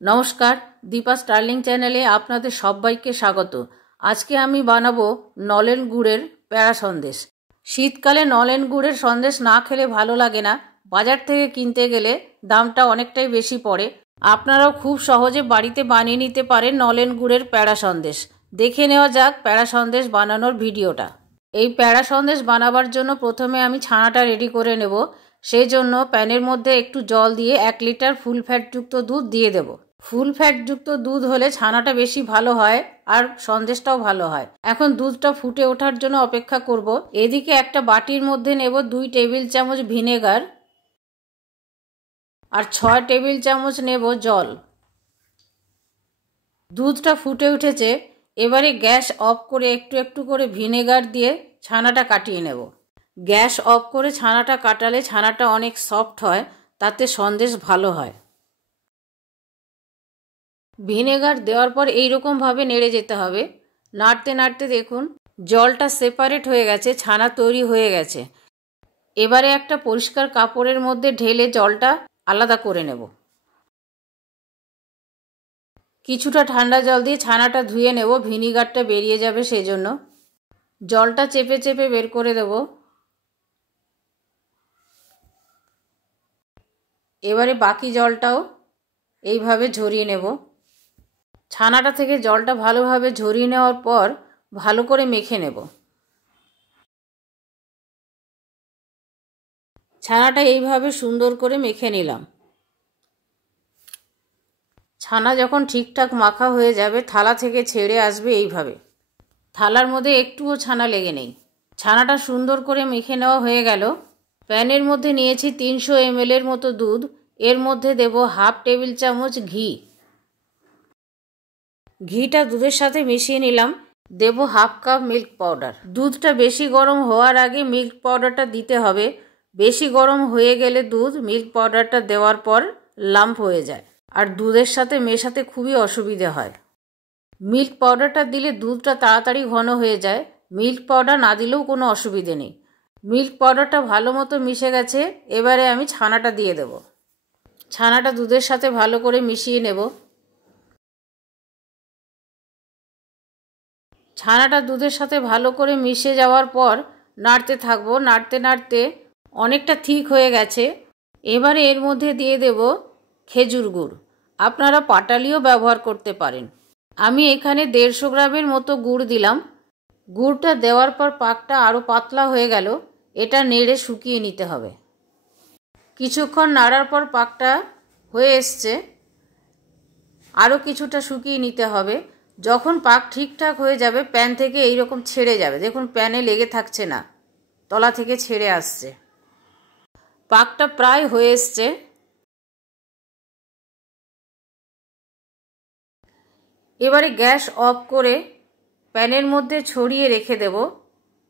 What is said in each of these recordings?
নমস্কার, দীপা স্টার্লিং চ্যানেলে আপনাদের সবাইকে স্বাগত। আজকে আমি বানাবো নলেন গুড়ের প্যাড়া সন্দেশ। শীতকালে নলেন গুড়ের সন্দেশ না খেলে ভালো লাগে না। বাজার থেকে কিনতে গেলে দামটা অনেকটাই বেশি পড়ে। আপনারাও খুব সহজে বাড়িতে বানিয়ে নিতে পারেন নলেন গুড়ের প্যাড়া সন্দেশ। দেখে নেওয়া যাক প্যাড়া সন্দেশ বানানোর ভিডিওটা। এই প্যাড়া সন্দেশ বানাবার জন্য প্রথমে আমি ছানাটা রেডি করে নেব। সেই জন্য প্যানের মধ্যে একটু জল দিয়ে 1 লিটার ফুল ফ্যাটযুক্ত দুধ দিয়ে দেব। ফুল ফ্যাটযুক্ত দুধ হলে ছানাটা বেশি ভালো হয় আর সন্দেশটাও ভালো হয়। এখন দুধটা ফুটে ওঠার জন্য অপেক্ষা করব। এদিকে একটা বাটির মধ্যে নেব 2 টেবিল চামচ ভিনেগার আর 6 টেবিল চামচ নেব জল। দুধটা ফুটে উঠেছে, এবারে গ্যাস অফ করে একটু একটু করে ভিনেগার দিয়ে ছানাটা কাটিয়ে নেব। গ্যাস অফ করে ছানাটা কাটালে ছানাটা অনেক সফট হয়, তাতে সন্দেশ ভালো হয়। ভিনেগার দেওয়ার পর এইরকমভাবে নেড়ে যেতে হবে। নাড়তে নাড়তে দেখুন জলটা সেপারেট হয়ে গেছে, ছানা তৈরি হয়ে গেছে। এবারে একটা পরিষ্কার কাপড়ের মধ্যে ঢেলে জলটা আলাদা করে নেব। কিছুটা ঠান্ডা জল দিয়ে ছানাটা ধুয়ে নেব, ভিনিগারটা বেরিয়ে যাবে সেই জন্য। জলটা চেপে চেপে বের করে দেব। এবারে বাকি জলটাও এইভাবে ঝরিয়ে নেব। ছানাটা থেকে জলটা ভালোভাবে ঝরিয়ে নেওয়ার পর ভালো করে মেখে নেব। ছানাটা এইভাবে সুন্দর করে মেখে নিলাম। ছানা যখন ঠিকঠাক মাখা হয়ে যাবে থালা থেকে ছেড়ে আসবে এইভাবে। থালার মধ্যে একটুও ছানা লেগে নেই। ছানাটা সুন্দর করে মেখে নেওয়া হয়ে গেল। প্যানের মধ্যে নিয়েছি 300 ml এর মতো দুধ। এর মধ্যে দেব 1/2 টেবিল চামচ ঘি। ঘিটা দুধের সাথে মিশিয়ে নিলাম। দেব 1/2 কাপ মিল্ক পাউডার। দুধটা বেশি গরম হওয়ার আগে মিল্ক পাউডারটা দিতে হবে। বেশি গরম হয়ে গেলে দুধ মিল্ক পাউডারটা দেওয়ার পর লাম্প হয়ে যায় আর দুধের সাথে মেশাতে খুবই অসুবিধে হয়। মিল্ক পাউডারটা দিলে দুধটা তাড়াতাড়ি ঘন হয়ে যায়। মিল্ক পাউডার না দিলেও কোনো অসুবিধে নেই। মিল্ক পাউডারটা ভালো মতো মিশে গেছে। এবারে আমি ছানাটা দিয়ে দেব। ছানাটা দুধের সাথে ভালো করে মিশিয়ে নেব। ছানাটা দুধের সাথে ভালো করে মিশে যাওয়ার পর নাড়তে থাকবো। নাড়তে নাড়তে অনেকটা ঠিক হয়ে গেছে। এবারে এর মধ্যে দিয়ে দেব খেজুর গুড়। আপনারা পাটালিও ব্যবহার করতে পারেন। আমি এখানে 150 গ্রামের মতো গুড় দিলাম। গুড়টা দেওয়ার পর পাকটা আরও পাতলা হয়ে গেল। এটা নেড়ে শুকিয়ে নিতে হবে। কিছুক্ষণ নাড়ার পর পাকটা হয়ে এসছে। আরও কিছুটা শুকিয়ে নিতে হবে। যখন পাক ঠিকঠাক হয়ে যাবে প্যান থেকে এইরকম ছেড়ে যাবে। দেখুন প্যানে লেগে থাকছে না, তলা থেকে ছেড়ে আসছে। পাকটা প্রায় হয়ে এসছে। এবারে গ্যাস অফ করে প্যানের মধ্যে ছড়িয়ে রেখে দেব।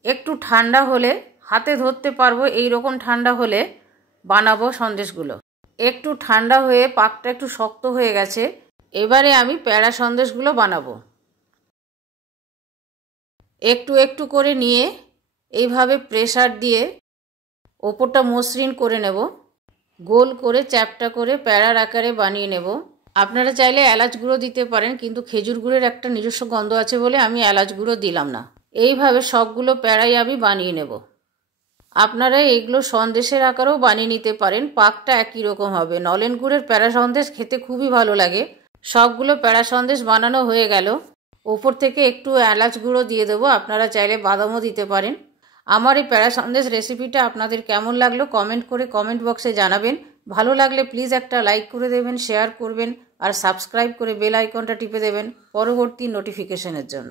একটু ঠান্ডা হলে হাতে ধরতে পারবো, এইরকম ঠান্ডা হলে বানাবো সন্দেশগুলো। একটু ঠান্ডা হয়ে পাকটা একটু শক্ত হয়ে গেছে। এবারে আমি প্যাড়া সন্দেশগুলো বানাবো। একটু একটু করে নিয়ে এইভাবে প্রেসার দিয়ে ওপরটা মসৃণ করে নেব। গোল করে চ্যাপ্টা করে প্যাড়ার আকারে বানিয়ে নেব। আপনারা চাইলে এলাচ গুঁড়ো দিতে পারেন, কিন্তু খেজুর গুড়ের একটা নিজস্ব গন্ধ আছে বলে আমি এলাচ গুঁড়ো দিলাম না। এইভাবে সবগুলো প্যাড়াই আমি বানিয়ে নেব। আপনারা এগুলো সন্দেশের আকারেও বানিয়ে নিতে পারেন। পাকটা একই রকম হবে। নলেন গুড়ের প্যাড়া সন্দেশ খেতে খুবই ভালো লাগে। সবগুলো প্যাড়া সন্দেশ বানানো হয়ে গেল। ওপর থেকে একটু এলাচ গুঁড়ো দিয়ে দেবো। আপনারা চাইলে বাদামও দিতে পারেন। আমার এই প্যাড়া সন্দেশ রেসিপিটা আপনাদের কেমন লাগলো কমেন্ট করে কমেন্ট বক্সে জানাবেন। ভালো লাগলে প্লিজ একটা লাইক করে দেবেন, শেয়ার করবেন আর সাবস্ক্রাইব করে বেল আইকনটা টিপে দেবেন পরবর্তী নোটিফিকেশনের জন্য।